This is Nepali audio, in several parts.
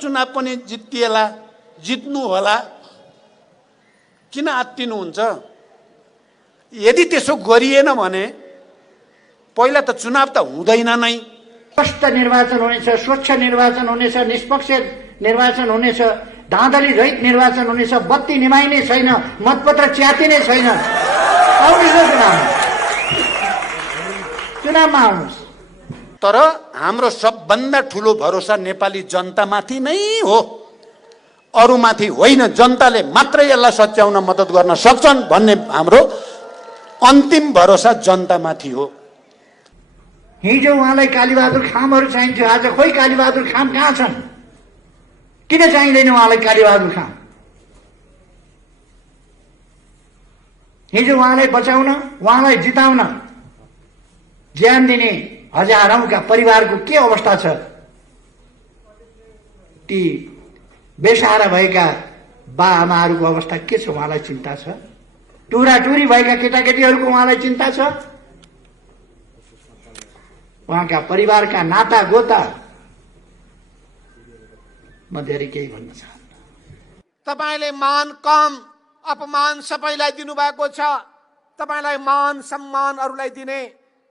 चुनाव पनि जितिएला, जित्नु होला, किन आत्तिनुहुन्छ? यदि त्यसो गरिएन भने पहिला त चुनाव त हुँदैन नै। स्पष्ट निर्वाचन हुनेछ, स्वच्छ निर्वाचन हुनेछ, निष्पक्ष निर्वाचन हुनेछ, धाँधली रहित निर्वाचन हुनेछ, बत्ती निभाइने छैन, मतपत्र च्यातिने छैन। आउनुहोस् चुनावमा आउनुहोस्। तर हाम्रो सबभन्दा ठुलो भरोसा नेपाली जनतामाथि नै हो, अरूमाथि होइन। जनताले मात्रै यसलाई सच्याउन मद्दत गर्न सक्छन् भन्ने हाम्रो अन्तिम भरोसा जनतामाथि हो। हिजो उहाँलाई कालीबहादुर खामहरू चाहिन्थ्यो, आज खोइ कालीबहादुर खाम कहाँ छन्? किन चाहिँदैन उहाँलाई कालीबहादुर खाम? हिजो उहाँलाई बचाउन, उहाँलाई जिताउन ज्यान दिने हजारौंका परिवारको के अवस्था छ? ती बेसहारा भएका बा आमाहरूको अवस्था के छ? उहाँलाई चिन्ता छ? टुराटुरी भएका केटाकेटीहरूको उहाँलाई चिन्ता छ? उहाँका परिवारका नाता गोता म धेरै केही भन्न चाहन्न। तपाईले मान कम अपमान सबैलाई दिनुभएको छ। तपाईलाई मान सम्मान अरूलाई दिने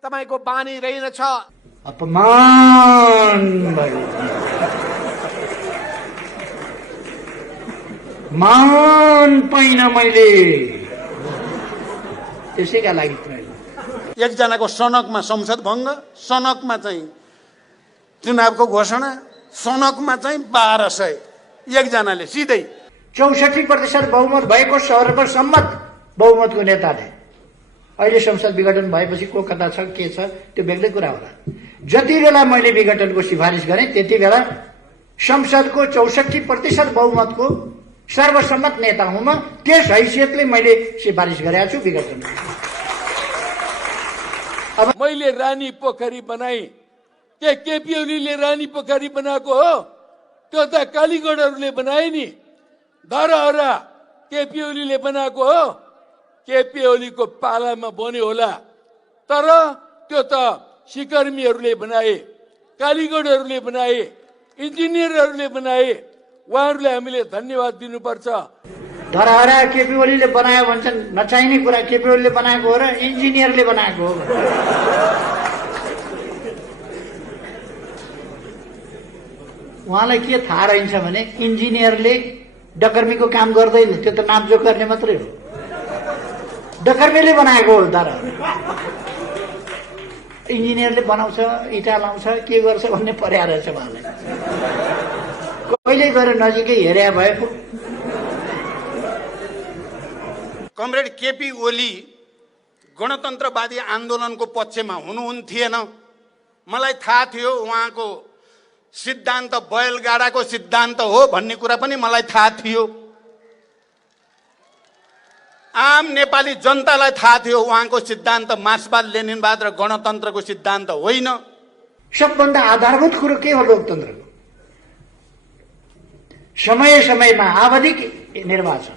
तपाईको बानी रहेनछ। अपमान भयो, मान पाइन मैले, त्यसैका लागि एकजनाको सनकमा संसद भङ्ग, सनकमा चाहिँ चुनावको घोषणा, सनकमा चाहिँ 1200 एकजनाले सिधै 64% बहुमत भएको सर्वसम्मत बहुमतको नेताले अहिले संसद विघटन भएपछि को कता छ के छ त्यो बेग्लै कुरा होला। जति बेला मैले विघटनको सिफारिस गरेँ त्यति बेला संसदको 64% बहुमतको सर्वसम्मत नेता हुँ म। त्यस हैसियतले मैले सिफारिस गरेको छु विघटन। अब मैले रानी पोखरी बनाई, के केपी ओलीले रानी पोखरी बनाएको हो? त्यो त कालीगढहरूले बनाए नि। धरहरा केपी ओलीले बनाएको हो, केपी ओलीको पालामा बन्यो होला, तर त्यो त सिकर्मीहरूले बनाए, कालीगढहरूले बनाए, इन्जिनियरहरूले बनाए। उहाँहरूलाई हामीले धन्यवाद दिनुपर्छ। धरहरा केपी ओलीले बनायो भन्छन्, नचाहिने कुरा केपी ओलीले बनाएको हो र इन्जिनियरले बनाएको हो। उहाँलाई के थाहा रहन्छ भने इन्जिनियरले डकर्मीको काम गर्दैन, त्यो त नापजोख गर्ने मात्रै हो। डकर्मीले बनाएको हो धरहरा। इन्जिनियरले बनाउँछ, इँटा लाउँछ, के गर्छ भन्ने पर्या रहेछ उहाँलाई। कहिले गएर नजिकै हेरे भए पो। कमरेड केपी ओली गणतन्त्रवादी आन्दोलनको पक्षमा हुनुहुन्थेन। मलाई थाहा थियो उहाँको सिद्धान्त बैलगाडाको सिद्धान्त हो भन्ने कुरा पनि मलाई थाहा थियो। आम नेपाली जनतालाई थाहा थियो उहाँको सिद्धान्त मार्क्सवाद लेनिनवाद र गणतन्त्रको सिद्धान्त होइन। सबभन्दा आधारभूत कुरो के हो लोकतन्त्रको? समय समयमा आवधिक निर्वाचन,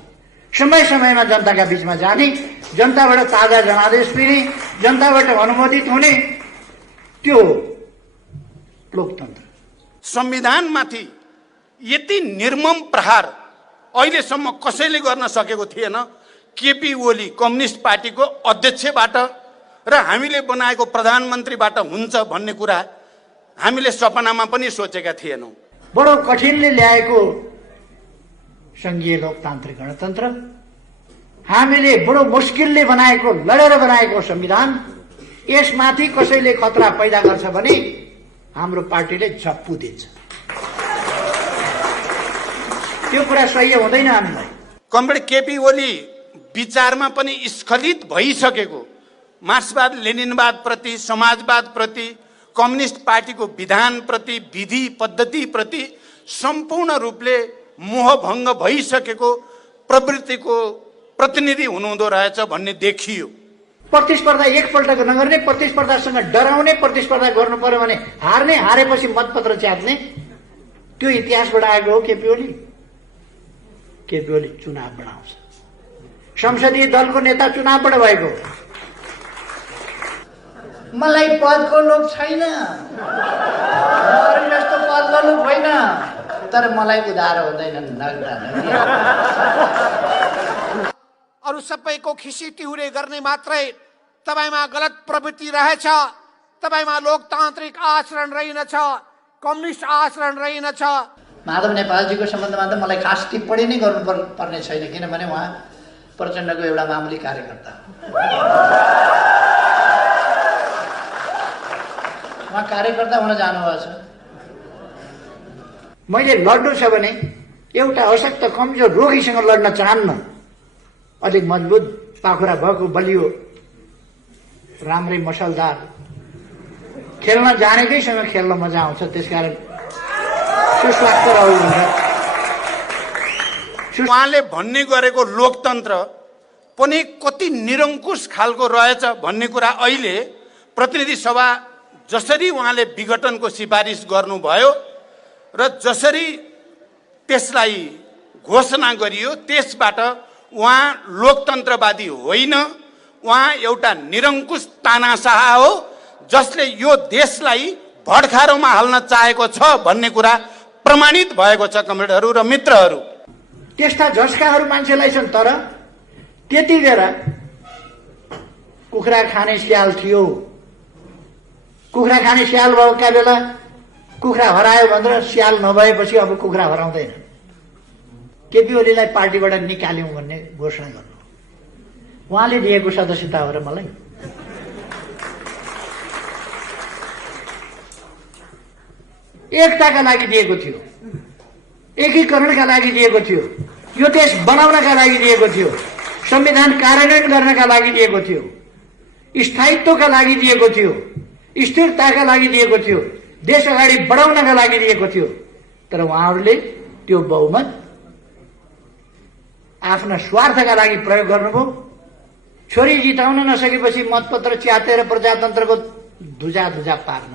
समय समयमा जनताका बीचमा जाने, जनताबाट ताजा जनादेश लिने, जनताबाट अनुमोदित हुने, त्यो लोकतन्त्र। संविधानमाथि यति निर्मम प्रहार अहिलेसम्म कसैले गर्न सकेको थिएन। केपी ओली कम्युनिस्ट पार्टीको अध्यक्षबाट र हामीले बनाएको प्रधानमन्त्रीबाट हुन्छ भन्ने कुरा हामीले सपनामा पनि सोचेका थिएनौँ। बडो कठिनले ल्याएको संघीय लोकतान्त्रिक गणतन्त्र, हामीले बडो मुस्किलले बनाएको, लडेर बनाएको संविधान, यसमाथि कसैले खतरा पैदा गर्छ भने हाम्रो पार्टीले झप्पु दिन्छ। त्यो कुरा सही हुँदैन हामीलाई। कमरेड केपी ओली विचारमा पनि स्खलित भइसकेको, मार्क्सवाद लेनिनवाद प्रति, समाजवाद प्रति, कम्युनिस्ट पार्टीको विधान प्रति, विधि पद्धति प्रति सम्पूर्ण रूपले मोहभङ्ग भइसकेको प्रवृत्तिको प्रतिनिधि हुनुहुँदो रहेछ भन्ने देखियो। प्रतिस्पर्धा एकपल्टको नगर्ने, प्रतिस्पर्धासँग डराउने, प्रतिस्पर्धा गर्नु पर्यो भने हार्ने, हारेपछि मतपत्र च्यात्ने, त्यो इतिहासबाट आएको हो केपी ओली। केपी ओली चुनाव बनाउँछ, संसदीय दलको नेता चुनावबाट भएको। मलाई पदको लोभ छैन, जस्तो पदको लोभ होइन। तर मलाई उधार हुँदैनन् नगदा अरू सबैको खिसी टिहुरे गर्ने मात्रै तपाईमा गलत प्रवृत्ति रहेछ, तपाईमा लोकतान्त्रिक आचरण रहेनछ, कम्युनिस्ट आचरण रहेनछ। माधव नेपालजीको सम्बन्धमा त मलाई खास टिप्पणी नै गर्नु पर्ने छैन, किनभने उहाँ प्रचण्डको एउटा मामुली कार्यकर्ता उहाँ कार्यकर्ता हुन जानुभएको छ। मैले लड्नु छ भने एउटा अशक्त कमजोर रोगीसँग लड्न चाहन्न, अलिक मजबुत पाखुरा भएको बलियो राम्रै मसलदार खेल्न जानेकैसँग खेल्न मजा आउँछ। त्यसकारण सुस्वास्थ्य रहु हुन्छ। उहाँले भन्ने गरेको लोकतन्त्र पनि कति निरङ्कुश खालको रहेछ भन्ने कुरा अहिले प्रतिनिधि सभा जसरी उहाँले विघटनको सिफारिस गर्नुभयो र जसरी त्यसलाई घोषणा गरियो त्यसबाट उहाँ लोकतन्त्रवादी होइन, उहाँ एउटा निरङ्कुश तानाशाह हो जसले यो देशलाई भडखारोमा हाल्न चाहेको छ भन्ने कुरा प्रमाणित भएको छ। कमरेडहरू र मित्रहरू, त्यस्ता झस्काहरू मान्छेलाई छन्, तर त्यति बेला कुखुरा खाने स्याल थियो। कुखुरा खाने स्याल भएका बेला कुखुरा हरायो भनेर स्याल नभएपछि अब कुखुरा हराउँदैन। केपी ओलीलाई पार्टीबाट निकाल्यौँ भन्ने घोषणा गर्नु उहाँले दिएको सदस्यता हो र मलाई। एकताका लागि दिएको थियो, एकीकरणका लागि दिएको थियो, यो देश बनाउनका लागि दिएको थियो, संविधान कार्यान्वयन गर्नका लागि दिएको थियो, स्थायित्वका लागि दिएको थियो, स्थिरताका लागि दिएको थियो, देश अगाडि बढाउनका लागि दिएको थियो। तर उहाँहरूले त्यो बहुमत आफ्ना स्वार्थका लागि प्रयोग गर्नुभयो। छोरी जिताउन नसकेपछि मतपत्र च्यातेर प्रजातन्त्रको धुजा पार्न,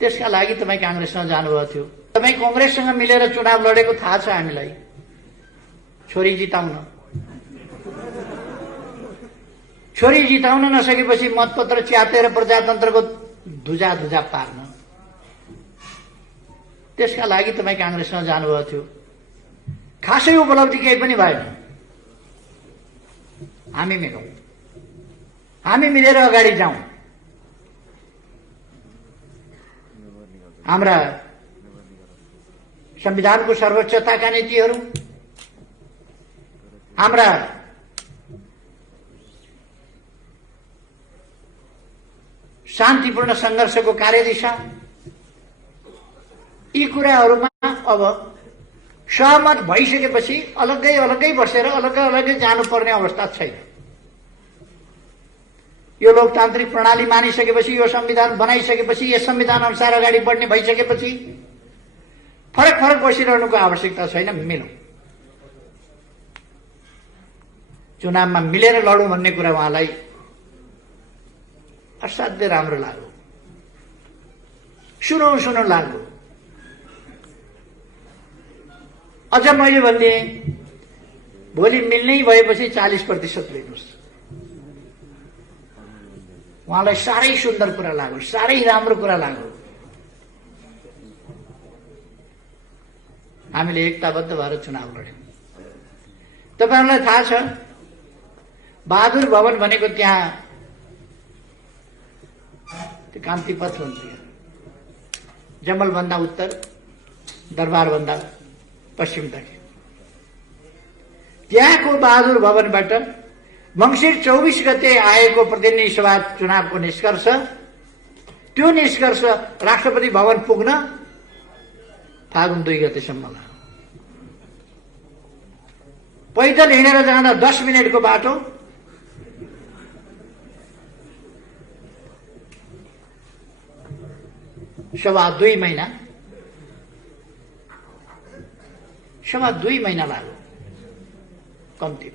त्यसका लागि तपाईँ कांग्रेसमा जानुभएको थियो। तपाईँ कांग्रेससँग मिलेर चुनाव लडेको थाहा छ हामीलाई। छोरी जिताउन नसकेपछि मतपत्र च्यातेर प्रजातन्त्रको धुजा पार्न, त्यसका लागि तपाईँ कांग्रेसमा जानुभएको थियो। खासै उपलब्धि केही पनि भएन। हामी मिलौँ, हामी मिलेर अगाडि जाउँ। हाम्रा संविधानको सर्वोच्चताका नीतिहरू, हाम्रा शान्तिपूर्ण संघर्षको कार्यदिशा, यी कुराहरूमा अब सहमत भइसकेपछि अलग्गै अलग्गै बसेर अलग्गै जानुपर्ने अवस्था छैन। यो लोकतान्त्रिक प्रणाली मानिसकेपछि, यो संविधान बनाइसकेपछि, यस संविधान अनुसार अगाडि बढ्ने भइसकेपछि फरक बसिरहनुको आवश्यकता छैन। मिलौँ, चुनावमा मिलेर लडौँ भन्ने कुरा उहाँलाई असाध्यै राम्रो लाग्यो, सुनौ लाग्यो। अझ मैले भनिदिएँ, भोलि मिल्नै भएपछि 40% लिनुहोस्। उहाँलाई साह्रै सुन्दर कुरा लाग्यो, साह्रै राम्रो कुरा लाग्यो। हामीले एकताबद्ध भएर चुनाव लड्यौं। तपाईहरुलाई थाहा छ, बहादुर भवन भनेको त्यहाँ त्यो कान्तिपथ हुन्थ्यो, जमलभन्दा उत्तर, दरबारभन्दा पश्चिमतर्फ। त्यहाँको बहादुर भवनबाट मंसिर 24 गते आएको प्रतिनिधि सभा चुनावको निष्कर्ष, त्यो निष्कर्ष राष्ट्रपति भवन पुग्न फागुन 2 गतेसम्म लाग्यो। पैदल हिँडेर जाँदा 10 मिनेटको बाटो, सवा 2 महिना लाग्यो कम्ती।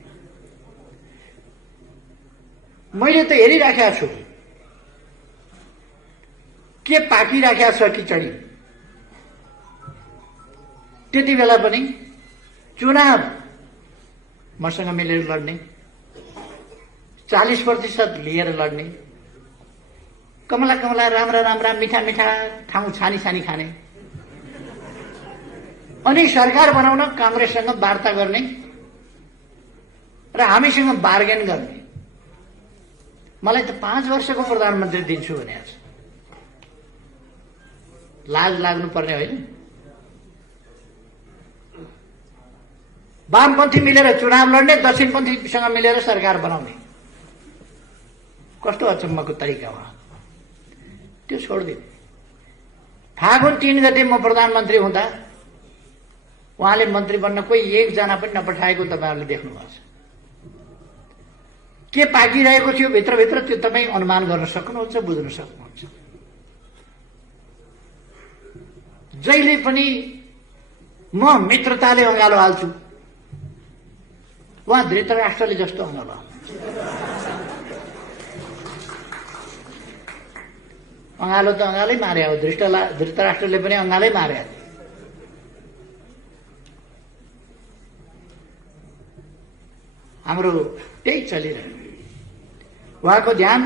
मैले त हेरिराखेको छु के पाकिराखेको छ खिचडी। त्यति बेला पनि चुनाव मसँग मिलेर लड्ने, 40% लिएर लड्ने, कमला राम्रा मीठा ठाउँ छानी खाने, अनि सरकार बनाउन कांग्रेससँग वार्ता गर्ने र हामीसँग बार्गेन गर्ने। मलाई त 5 वर्षको प्रधानमन्त्री दिन्छु भनेको छ। लाज लाग्नुपर्ने होइन? वामपन्थी मिलेर चुनाव लड्ने, दक्षिणपन्थीसँग मिलेर सरकार बनाउने, कस्तो अचम्मको तरिका हो। त्यो छोड्दिनु। फागुन 3 गते म प्रधानमन्त्री हुँदा उहाँले मन्त्री बन्न कोही एकजना पनि नपठाएको तपाईहरुले देख्नुभएको छ। के पाकिरहेको थियो भित्रभित्र त्यो तपाई अनुमान गर्न सक्नुहुन्छ, बुझ्न सक्नुहुन्छ। जहिले पनि म मित्रताले अँगालो हाल्छु, उहाँ धृतराष्ट्रले जस्तो अँगालो हाल्छ। अँगालो त अँगालै मारे हो, धृतराष्ट्रले पनि अँगालै मारे। हाम्रो त्यही चलिरह्यो। उहाँको ध्यान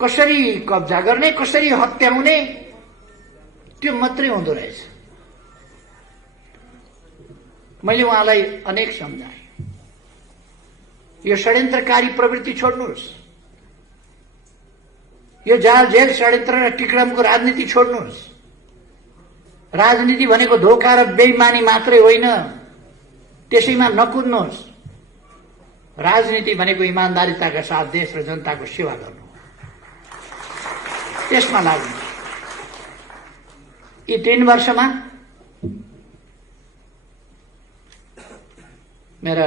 कसरी कब्जा गर्ने, कसरी हत्याउने, त्यो मात्रै हुँदो रहेछ। मैले उहाँलाई अनेक सम्झाएँ, यो षड्यन्त्रकारी प्रवृत्ति छोड्नुहोस्, यो जाल जेल षड्यन्त्र र टिक्रमको राजनीति छोड्नुहोस्। राजनीति भनेको धोका र बेइमानी मात्रै होइन, त्यसैमा नकुद्नुहोस्। राजनीति भनेको इमानदारीताका साथ देश र जनताको सेवा गर्नु, त्यसमा लाग्नु। यी 3 वर्षमा मेरा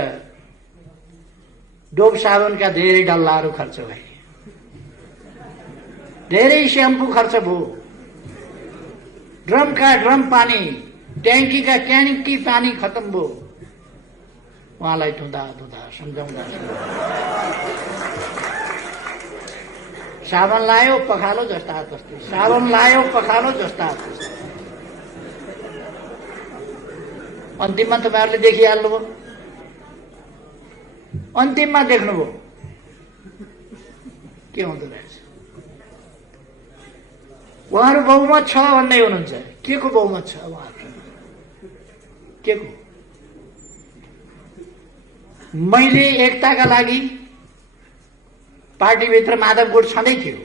डोब साबुनका धेरै डल्लाहरू खर्च भए, धेरै श्याम्पू खर्च भयो, ड्रमका ड्रम पानी, ट्याङ्कीका ट्याङ्की पानी खत्म भयो। उहाँलाई धुँदा धुँदा सम्झाउँदा साबन लायो पखालो जस्ता तस्तै, साबन लायो पखालो जस्ता तस्तै। अन्तिममा तपाईहरुले देखिहाल्नुभयो, अन्तिममा देख्नुभयो के हुँदो रहेछ। उहाँहरू बहुमत छ भन्दै हुनुहुन्छ। के को बहुमत छ उहाँहरू? के को? मैले एकताका लागि पार्टीभित्र माधव गुट छँदै थियो,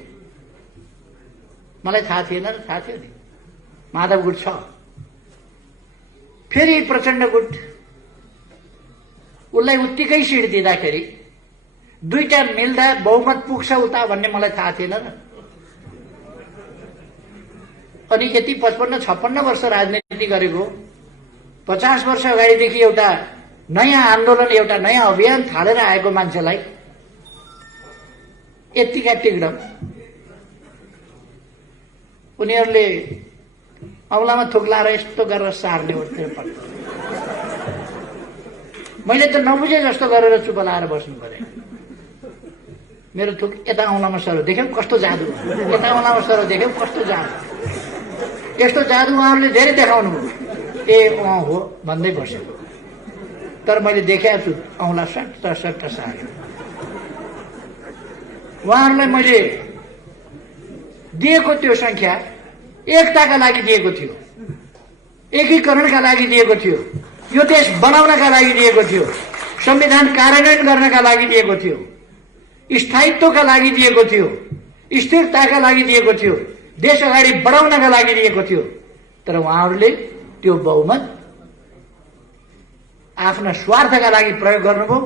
मलाई थाहा थिएन र थाहा थियो नि माधव गुट छ। फेरि प्रचण्ड गुट, उसलाई उत्तिकै सिट दिँदाखेरि दुईटा मिल्दा बहुमत पुग्छ उता भन्ने मलाई थाहा थिएन र। अनि यति 55-56 वर्ष राजनीति गरेको, 50 वर्ष अगाडिदेखि एउटा नयाँ आन्दोलन, एउटा नयाँ अभियान थालेर आएको मान्छेलाई यतिका टिकडम उनीहरूले औलामा थुक्लाएर यस्तो गरेर सार्ने हो। मैले त नबुझे जस्तो गरेर चुप लाएर बस्नु पर्यो। मेरो थुक यता औलामा सरो, देख्यौ कस्तो जादु, यता औलामा सरो, देख्यौ कस्तो जादु। यस्तो जादु उहाँहरूले धेरै देखाउनु भयो। ए अँ हो भन्दै बस्यो, तर मैले देखाएको छु औँला सट्ट सार्यो। उहाँहरूलाई मैले दिएको त्यो संख्या एकताका लागि दिएको थियो, एकीकरणका लागि दिएको थियो, यो देश बनाउनका लागि दिएको थियो, संविधान कार्यान्वयन गर्नका लागि दिएको थियो, स्थायित्वका लागि दिएको थियो, स्थिरताका लागि दिएको थियो, देश अगाडि बढाउनका लागि दिएको थियो। तर उहाँहरूले त्यो बहुमत आफ्ना स्वार्थका लागि प्रयोग गर्नुभयो।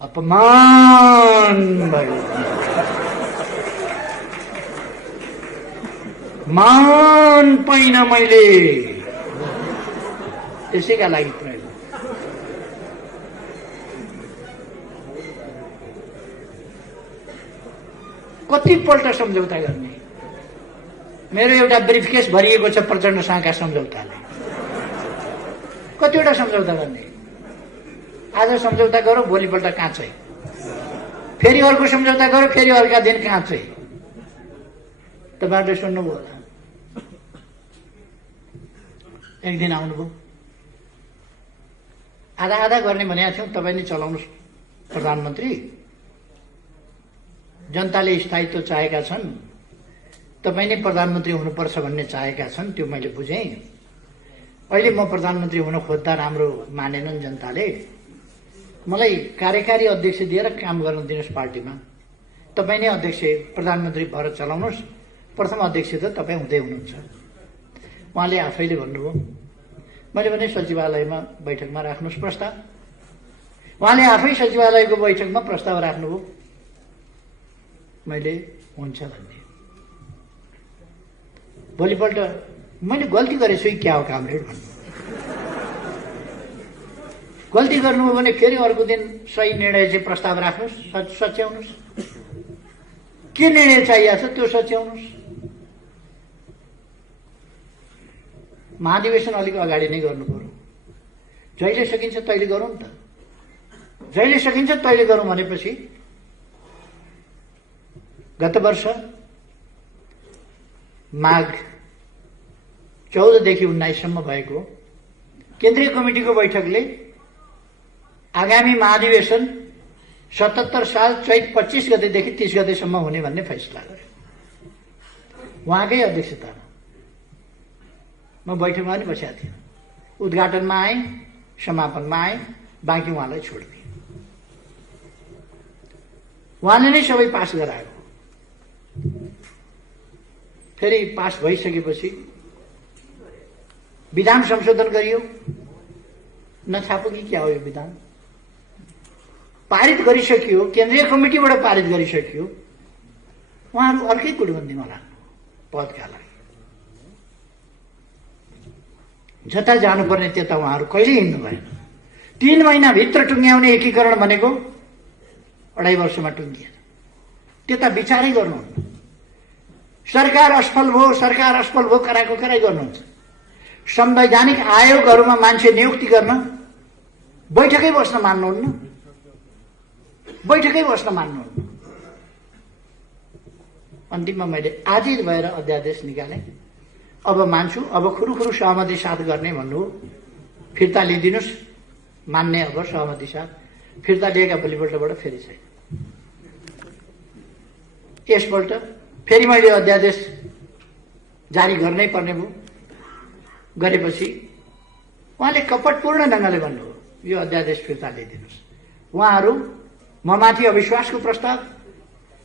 अपमान भयो, मान पाइन मैले, त्यसैका लागि प्रयोग। कतिपल्ट सम्झौता गर्ने? मेरो एउटा ब्रिफकेस भरिएको छ प्रचण्डसँगका सम्झौताले। कतिवटा सम्झौता गर्ने? आज सम्झौता गरौँ, भोलिपल्ट काँचै, फेरि अर्को सम्झौता गरौँ, फेरि अर्का दिन काँचै। तपाईँहरूले सुन्नुभयो होला, एक दिन आउनुभयो, आधा आधा गर्ने भनेको थियौँ, तपाईँ नै चलाउनुहोस् प्रधानमन्त्री, जनताले स्थायित्व चाहेका छन्, तपाईँ नै प्रधानमन्त्री हुनुपर्छ भन्ने चाहेका छन्, त्यो मैले बुझेँ। अहिले म प्रधानमन्त्री हुन खोज्दा राम्रो मानेनन् जनताले। मलाई कार्यकारी अध्यक्ष दिएर काम गर्न दिनुहोस् पार्टीमा। तपाईँ नै अध्यक्ष प्रधानमन्त्री भएर चलाउनुहोस्। प्रथम अध्यक्ष त तपाईँ हुँदै हुनुहुन्छ। उहाँले आफैले भन्नुभयो। मैले भने सचिवालयमा बैठकमा राख्नुहोस् प्रस्ताव। उहाँले आफै सचिवालयको बैठकमा प्रस्ताव राख्नुभयो। मैले हुन्छ भन्ने। भोलिपल्ट मैले गल्ती गरेछु कि क्या हो कामरेड भन्नु। गल्ती गर्नुभयो भने फेरि अर्को दिन सही निर्णय चाहिँ प्रस्ताव राख्नुहोस्, सच्याउनुहोस्। के निर्णय चाहिएको छ त्यो सच्याउनुहोस्। महाधिवेशन अलिक अगाडि नै गर्नु पर्यो। जहिले सकिन्छ तैले गरौँ नि त। जहिले सकिन्छ तैले गरौँ भनेपछि गत वर्ष माघ 14 देखि 19 सम्म भएको केन्द्रीय कमिटिको बैठकले आगामी महाधिवेशन 77 साल चैत 25 गतेदेखि 30 गतेसम्म हुने भन्ने फैसला गर्यो। उहाँकै अध्यक्षतामा म बैठकमा पनि बसेको थिएँ। उद्घाटनमा आएँ, समापनमा आएँ, बाँकी उहाँलाई छोडिदिएँ। उहाँले नै सबै पास गराएको। फेरि पास भइसकेपछि विधान संशोधन गरियो। नछापो कि क्या हो यो विधान? पारित गरिसकियो, केन्द्रीय कमिटीबाट पारित गरिसकियो। उहाँहरू अर्कै गुटबन्दीमा लाग्नु पदका लागि। जता जानुपर्ने त्यता उहाँहरू कहिल्यै हिँड्नु भएन। 3 महिनाभित्र टुङ्ग्याउने एकीकरण भनेको 2.5 वर्षमा टुङ्गिएन। त्यता विचारै गर्नुहुन्न। सरकार असफल भयो कराएको कराई गर्नुहुन्छ। संवैधानिक आयोगहरूमा मान्छे नियुक्ति गर्न बैठकै बस्न मान्नुहुन्न। अन्तिममा मैले आजिर भएर अध्यादेश निकालेँ। अब मान्छु, अब खुरुखुरु सहमति साथ गर्ने भन्नु। फिर्ता लिइदिनुहोस्। मान्ने अब सहमति साथ। फिर्ता लिएका भोलिपल्टबाट फेरि छैन। यसपल्ट फेरि मैले अध्यादेश जारी गर्नै पर्ने भयो। गरेपछि उहाँले कपटपूर्ण ढङ्गले भन्नुभयो, यो अध्यादेश फिर्ता लिइदिनुहोस्। उहाँहरू ममाथि अविश्वासको प्रस्ताव,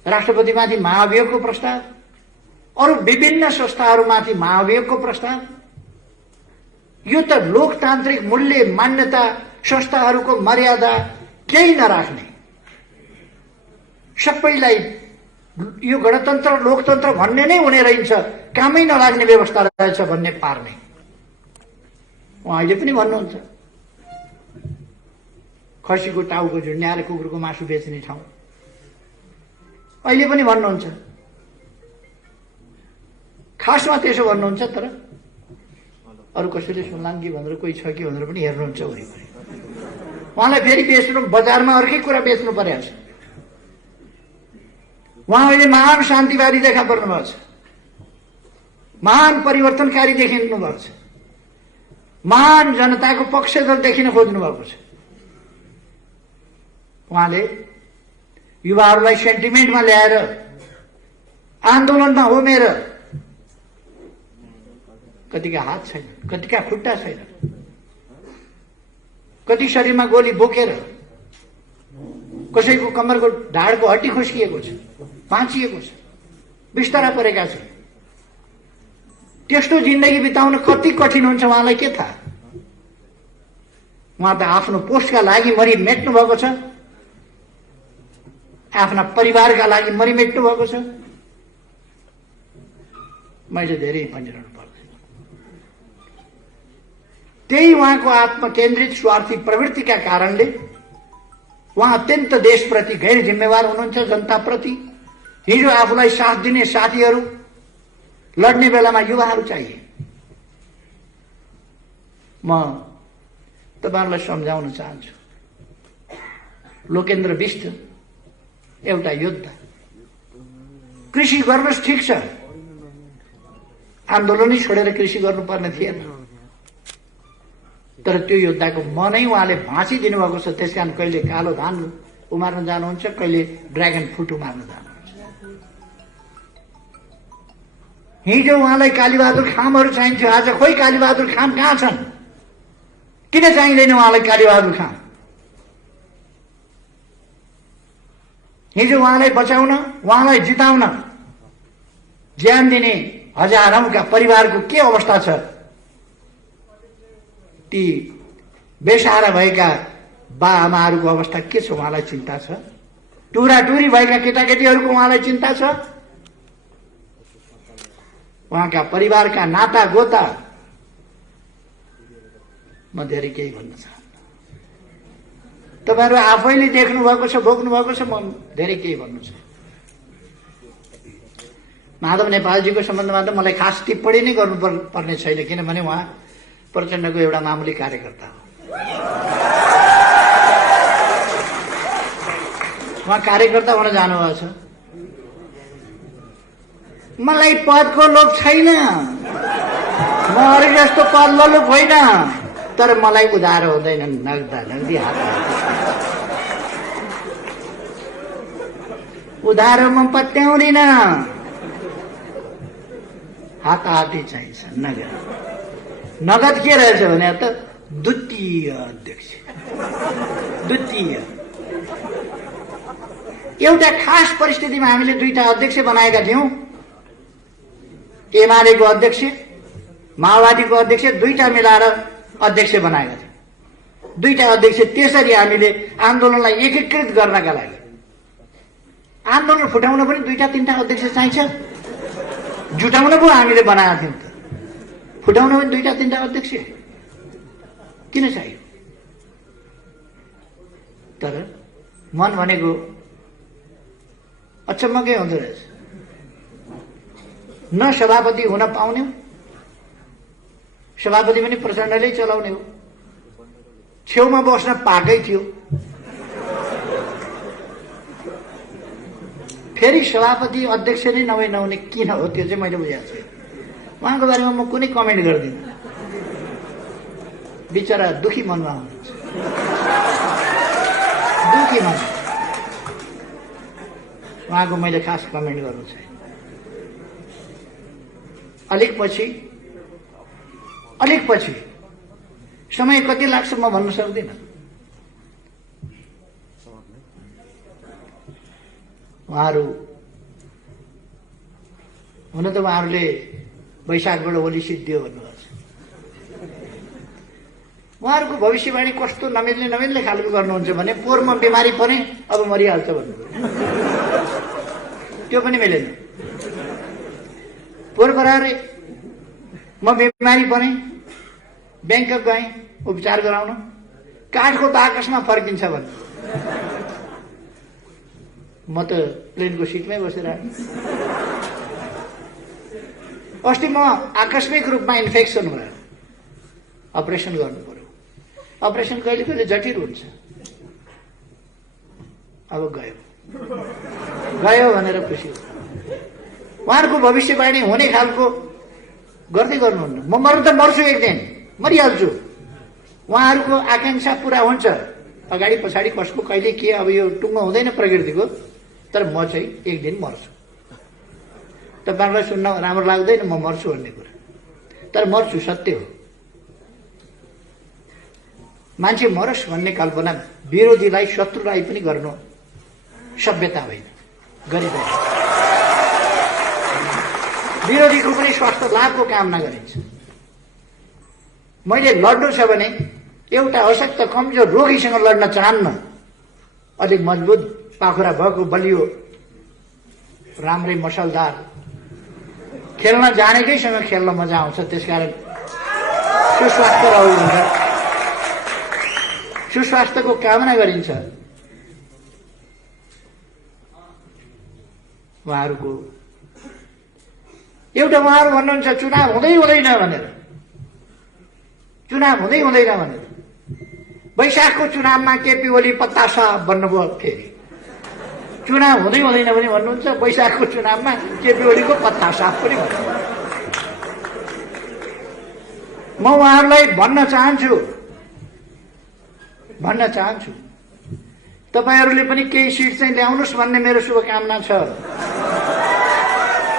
राष्ट्रपतिमाथि महाभियोगको प्रस्ताव, अरू विभिन्न संस्थाहरूमाथि महाभियोगको प्रस्ताव। यो त लोकतान्त्रिक मूल्य, मान्यता, संस्थाहरूको मर्यादा केही नराख्ने, सबैलाई यो गणतन्त्र लोकतन्त्र भन्ने नै हुने रहन्छ, कामै नलाग्ने व्यवस्था रहेछ भन्ने पार्ने। उहाँ अहिले पनि भन्नुहुन्छ खसीको टाउको झुन्ड्याएर कुकुरको मासु बेच्ने ठाउँ। अहिले पनि भन्नुहुन्छ। खासमा त्यसो भन्नुहुन्छ, तर अरू कसैले सुन्लान् कि भनेर, कोही छ कि भनेर पनि हेर्नुहुन्छ वरिपरि। उहाँलाई फेरि बेच्नु, बजारमा अर्कै कुरा बेच्नु परेको छ। उहाँ अहिले महान शान्तिवादी देखा पर्नु भएको छ। महान परिवर्तनकारी देखिनु भएको छ। महान जनताको पक्षधर देखिन खोज्नु भएको छ। उहाँले युवाहरूलाई सेन्टिमेन्टमा ल्याएर आन्दोलनमा होमेर कतिका हात छैन, कतिका खुट्टा छैन, कति शरीरमा गोली बोकेर कसैको कम्मरको ढाडको हड्डी खुस्किएको छ, भाँचिएको छ, बिस्तारा परेका छन्। त्यस्तो जिन्दगी बिताउन कति कठिन हुन्छ उहाँलाई के थाहा? उहाँ त आफ्नो पोस्टका लागि मरिमेट्नु भएको छ, आफ्ना परिवारका लागि मरिमेट्नु भएको छ। मैले धेरै भनिरहनु पर्दैन। त्यही उहाँको आत्मकेन्द्रित स्वार्थी प्रवृत्तिका कारणले उहाँ अत्यन्त देशप्रति गैर जिम्मेवार हुनुहुन्छ, जनताप्रति। हिजो आफूलाई साथ दिने साथीहरू, लड्ने बेलामा युवाहरू चाहिए। म तपाईहरुलाई सम्झाउन चाहन्छु, लोकेन्द्र बिष्ट एउटा योद्धा। कृषि गर्नुहोस् ठिक छ, आन्दोलनै छोडेर कृषि गर्नुपर्ने थिएन, तर त्यो योद्धाको मनै उहाँले भाँचिदिनु भएको छ। त्यसकारण कहिले कालो धान उमार्न जानुहुन्छ, कहिले ड्रागन फ्रुट उमार्न जानुहुन्छ। हिजो उहाँलाई कालीबहादुर खामहरू चाहिन्थ्यो, आज खोइ कालीबहादुर खाम कहाँ छन्? किन चाहिँदैन उहाँलाई कालीबहादुर खाम? हिजो उहाँलाई बचाउन, उहाँलाई जिताउन ज्यान दिने हजारौंका परिवारको के अवस्था छ? ती बेसहारा भएका बा आमाहरूको अवस्था के छ? उहाँलाई चिन्ता छ? टुराटुरी भएका केटाकेटीहरूको उहाँलाई चिन्ता छ? उहाँका परिवारका नाता गोता म धेरै केही भन्न चाहन्न। तपाईहरु आफैले देख्नु भएको छ, भोग्नु भएको छ, म धेरै केही भन्नु छ। माधव नेपालजीको सम्बन्धमा त मलाई खास टिप्पणी नै गर्नु पर्ने छैन, किनभने उहाँ प्रचण्डको एउटा मामुली कार्यकर्ता हो। उहाँ कार्यकर्ता हुन जानुभएको छ। मलाई पदको लोभ छैन, म अरू जस्तो पद लोभ होइन, तर मलाई उधार हुँदैन, नगदी हात उधार म पत्याउँदिन, हाताहाती चाहिन्छ नगद। नगद के रहेछ भने त द्वितीय अध्यक्ष, द्वितीय एउटा खास परिस्थितिमा हामीले दुईटा अध्यक्ष बनाएका थियौं। एमालेको अध्यक्ष, माओवादीको अध्यक्ष, दुईटा मिलाएर अध्यक्ष बनाएका थियौं। दुईटा अध्यक्ष त्यसरी हामीले आन्दोलनलाई एकीकृत गर्नका लागि, आन्दोलन फुटाउन पनि दुईटा तीनटा अध्यक्ष चाहिन्छ, जुटाउन पो हामीले बनाएका थियौं। त फुटाउन पनि दुईटा तीनटा अध्यक्ष किन चाहियो? तर मन भनेको अचम्मकै हुँदो रहेछ। न सभापति हुन पाउने हो, सभापति पनि प्रचण्डले चलाउने हो। छेउमा बस्न पाएकै थियो, फेरि सभापति अध्यक्ष नै नहुने किन हो त्यो चाहिँ मैले बुझेको छु। उहाँको बारेमा म कुनै कमेन्ट गर्दिनँ, बिचरा दुखी मनमा हुनुहुन्छ, दुखी मन। उहाँको मैले खास कमेन्ट गर्नु छैन। अलिक पछि समय कति लाग्छ म भन्न सक्दिनँ। उहाँहरू हुन त उहाँहरूले वैशाखबाट ओली सिद्धियो भन्नुभएको छ। उहाँहरूको भविष्यवाणी कस्तो नमिल्ने खालको गर्नुहुन्छ भने पोहोरमा बिमारी परे अब मरिहाल्छ भन्नुभयो, त्यो पनि मिलेन। पोहोर बराबरै म बिमारी परेँ, ब्याङ्कक गएँ उपचार गराउन, काठको बाकसमा फर्किन्छ भन्नु। म त प्लेनको सिटमै बसेर आएँ। अस्ति म आकस्मिक रूपमा इन्फेक्सन भयो, अपरेसन गर्नु पर्यो। अपरेसन कहिले कहिले जटिल हुन्छ। अब गयो भनेर खुसी हो। उहाँहरूको भविष्यवाणी हुने खालको गर्दै गर्नुहुन्न। म मर्नु त मर्छु, एक दिन मरिहाल्छु। उहाँहरूको आकांक्षा पूरा हुन्छ, अगाडि पछाडि कसको कहिले के, अब यो टुङ्गो हुँदैन प्रकृतिको, तर म चाहिँ एक दिन मर्छु। तपाईँहरूलाई सुन्न राम्रो लाग्दैन म मर्छु भन्ने कुरा, तर मर्छु, सत्य हो। मान्छे मरोस् भन्ने कल्पना विरोधीलाई, शत्रुलाई पनि गर्नु सभ्यता होइन, गरिँदैन। विरोधीको पनि स्वास्थ्य लाभको कामना गरिन्छ। मैले लड्नु छ भने एउटा अशक्त कमजोर रोगीसँग लड्न चाहन्न, अलिक मजबुत पाखुरा भएको बलियो राम्रै मसलदार खेल्न जानेकैसँग खेल्न मजा आउँछ। त्यसकारण सुस्वास्थ्य रहु हुन्छ, सुस्वास्थ्यको कामना गरिन्छ। उहाँहरूको एउटा उहाँहरू भन्नुहुन्छ चुनाव हुँदै हुँदैन भनेर, चुनाव हुँदै हुँदैन भनेर। वैशाखको चुनावमा केपी ओली पत्तासा बन्नुभयो, फेरि चुनाव हुँदै हुँदैन पनि भन्नुहुन्छ, वैशाखको चुनावमा केपी ओलीको पत्ता साफ पनि भन्नु। म उहाँहरूलाई भन्न चाहन्छु तपाईहरूले पनि केही सिट चाहिँ ल्याउनुहोस् भन्ने मेरो शुभकामना छ।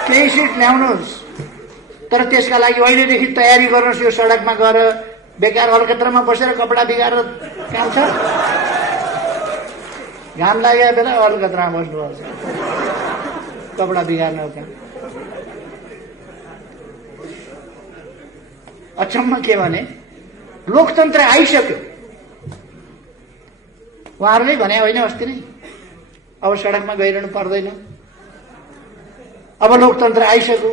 केही सिट ल्याउनुहोस्। तर त्यसका लागि अहिलेदेखि तयारी गर्नुहोस्। यो सडकमा गएर बेकार अलकत्रामा बसेर कपडा बिगारेर काम छ। घाम लागेको बेला अलकत्रामा बस्नुपर्छ, कपडा बिगार्नु काम। अचम्म के भने लोकतन्त्र आइसक्यो। उहाँहरूले भने होइन अस्ति नै, अब सडकमा गइरहनु पर्दैन, अब लोकतन्त्र आइसक्यो,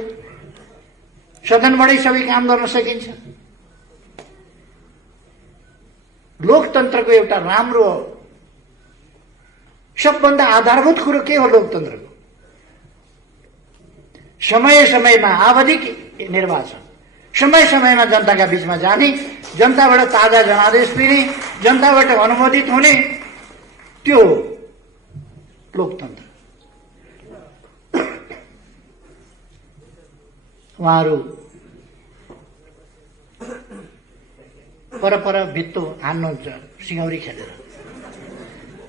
सदनबाटै सबै काम गर्न सकिन्छ। लोकतन्त्रको एउटा राम्रो सबभन्दा आधारभूत कुरो के हो लोकतन्त्रको? समय समयमा आवधिक निर्वाचन, समय समयमा जनताका बीचमा जाने, जनताबाट ताजा जनादेश लिने, जनताबाट अनुमोदित हुने, त्यो लोकतन्त्र। उहाँहरू परपर भित्तो हान्नुहुन्छ सिंगौरी खेलेर,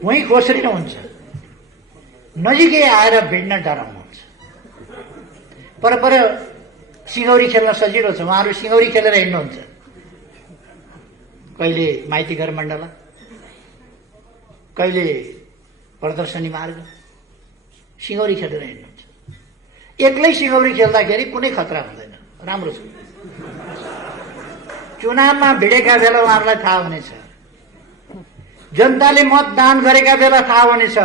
वहीँ खोस्रिनुहुन्छ, नजिकै आएर भिड्न डराउनुहुन्छ। परपर सिंगौरी खेल्न सजिलो छ, उहाँहरू सिंगौरी खेलेर हिँड्नुहुन्छ। कहिले माइती घर मण्डला, कहिले प्रदर्शनी मार्ग, सिंगौरी खेलेर हिँड्नुहुन्छ। एक्लै सिंगौरी खेल्दाखेरि कुनै खतरा हुँदैन, राम्रो छ। चुनावमा भिडेका बेला उहाँहरूलाई थाहा हुनेछ, जनताले मतदान गरेका बेला थाहा हुनेछ।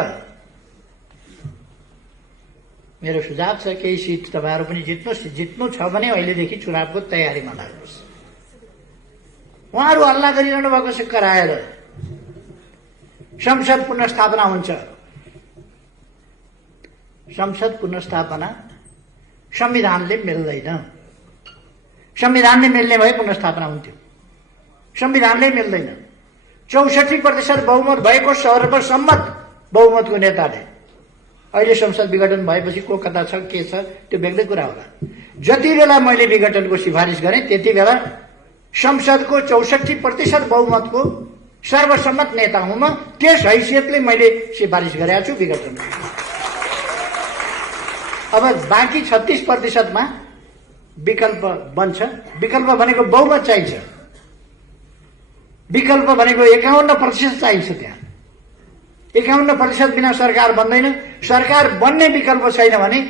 मेरो सुझाव छ केही सिट तपाईँहरू पनि जित्नुहोस्। जित्नु छ भने अहिलेदेखि चुनावको तयारीमा लाग्नुहोस्। उहाँहरू हल्ला गरिरहनु भएको छ कराएर। संसद पुनर्स्थापना हुन्छ। संसद पुनर्स्थापना संविधानले मिल्दैन। संविधानले मिल्ने भए पुनर्स्थापना हुन्थ्यो, संविधानले मिल्दैन। 64% बहुमत भएको सर्वसम्मत बहुमतको नेताले अहिले संसद विघटन भएपछि को कता छ के छ त्यो बेग्लै कुरा होला। जति बेला मैले विघटनको सिफारिस गरेँ त्यति बेला संसदको 64% बहुमतको सर्वसम्मत नेता हुँ म। त्यस हैसियतले मैले सिफारिस गरेको छु विघटन। अब बाँकी 36%मा विकल्प बन्छ। विकल्प भनेको बहुमत चाहिन्छ। विकल्प भनेको 51% चाहिन्छ। त्यहाँ 51% बिना सरकार बन्दैन। सरकार बन्ने विकल्प छैन भने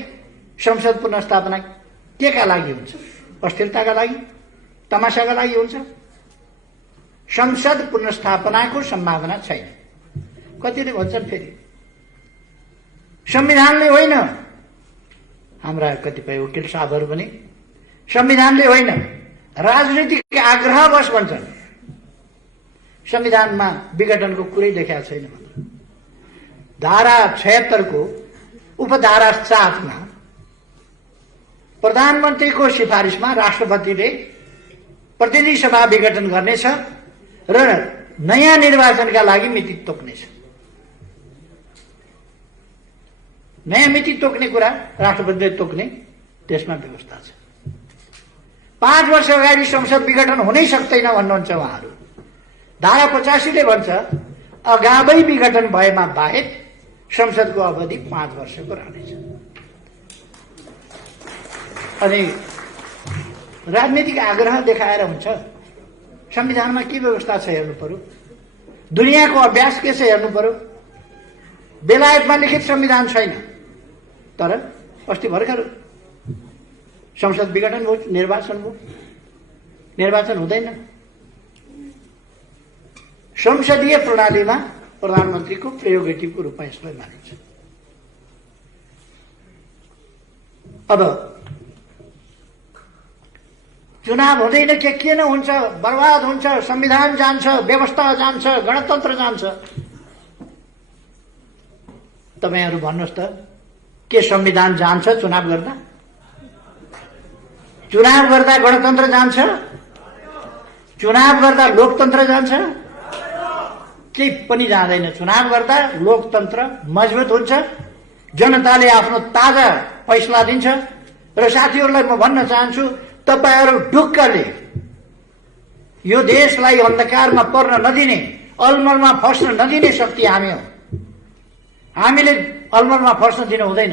संसद पुनर्स्थापना के का लागि हुन्छ? अस्थिरताका लागि, तमासाका लागि हुन्छ? संसद पुनर्स्थापनाको सम्भावना छैन। कतिले भन्छन् फेरि संविधानले होइन, हाम्रा कतिपय वकिल साहबहरू पनि संविधानले होइन राजनीतिक आग्रहवश भन्छन्। संविधानमा विघटनको कुरै देखाएको छैन। धारा 76 को उपधारा 7 मा प्रधानमन्त्रीको सिफारिसमा राष्ट्रपतिले प्रतिनिधि सभा विघटन गर्नेछ र नयाँ निर्वाचनका लागि मिति तोक्नेछ। नयाँ मिति तोक्ने कुरा राष्ट्रपतिले तोक्ने त्यसमा व्यवस्था छ। 5 वर्ष अगाडि संसद विघटन हुनै सक्दैन भन्नुहुन्छ उहाँहरू। धारा 85 ले भन्छ अगावै विघटन भएमा बाहेक संसदको अवधि 5 वर्षको रहनेछ। अनि राजनीतिक आग्रह देखाएर हुन्छ? संविधानमा के व्यवस्था छ हेर्नु पर्यो। दुनियाँको अभ्यास के छ हेर्नु पर्यो। बेलायतमा लिखित संविधान छैन, तर अस्ति भर्खर संसद विघटन भयो, निर्वाचन भयो। निर्वाचन हुँदैन। संसदीय प्रणालीमा प्रधानमन्त्रीको प्रेरोगेटिभको रूपमा यसलाई मानिन्छ। अब चुनाव हुँदैन के न हुन्छ, बर्बाद हुन्छ, संविधान जान्छ, व्यवस्था जान्छ, गणतन्त्र जान्छ। तपाईहरु भन्नुहोस् त के संविधान जान्छ चुनाव गर्दा? चुनाव गर्दा गणतन्त्र जान्छ? चुनाव गर्दा लोकतन्त्र जान्छ? केही पनि जाँदैन। चुनाव गर्दा लोकतन्त्र मजबुत हुन्छ, जनताले आफ्नो ताजा फैसला दिन्छ। र साथीहरूलाई म भन्न चाहन्छु, तपाईहरु ढुक्कले यो देशलाई अन्धकारमा पर्न नदिने, अलमलमा फस्न नदिने शक्ति हामी हो। हामीले अलमलमा फस्न दिनु हुँदैन।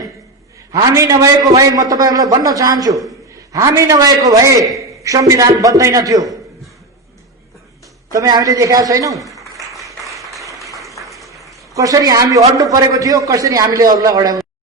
हामी नभएको भए म तपाईहरुलाई भन्न चाहन्छु, हामी नभएको भए संविधान बन्दैन थियो। तपाईँ हामीले देखाएको छैनौँ कसरी हामी अड्नु परेको थियो, कसरी हामीले अरूलाई अडाउनु